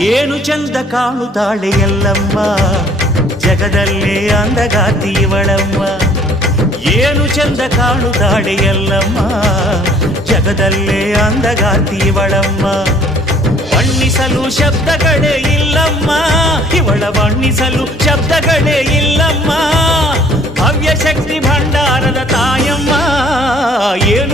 ಏನು ಚಂದ ಕಾಣುತ್ತಾಳೆ ಎಲ್ಲಮ್ಮ, ಜಗದಲ್ಲೇ ಅಂದಗಾತಿ ಇವಳಮ್ಮ. ಏನು ಚಂದ ಕಾಣುತ್ತಾಳೆ ಎಲ್ಲಮ್ಮ, ಜಗದಲ್ಲೇ ಅಂದಗಾತಿ ಇವಳಮ್ಮ. ಬಣ್ಣಿಸಲು ಶಬ್ದಗಳೇ ಇಲ್ಲಮ್ಮ, ಇವಳ ಬಣ್ಣಿಸಲು ಶಬ್ದಗಳೇ ಇಲ್ಲಮ್ಮ. ಭವ್ಯ ಶಕ್ತಿ ಭಂಡಾರದ ತಾಯಮ್ಮ. ಏನು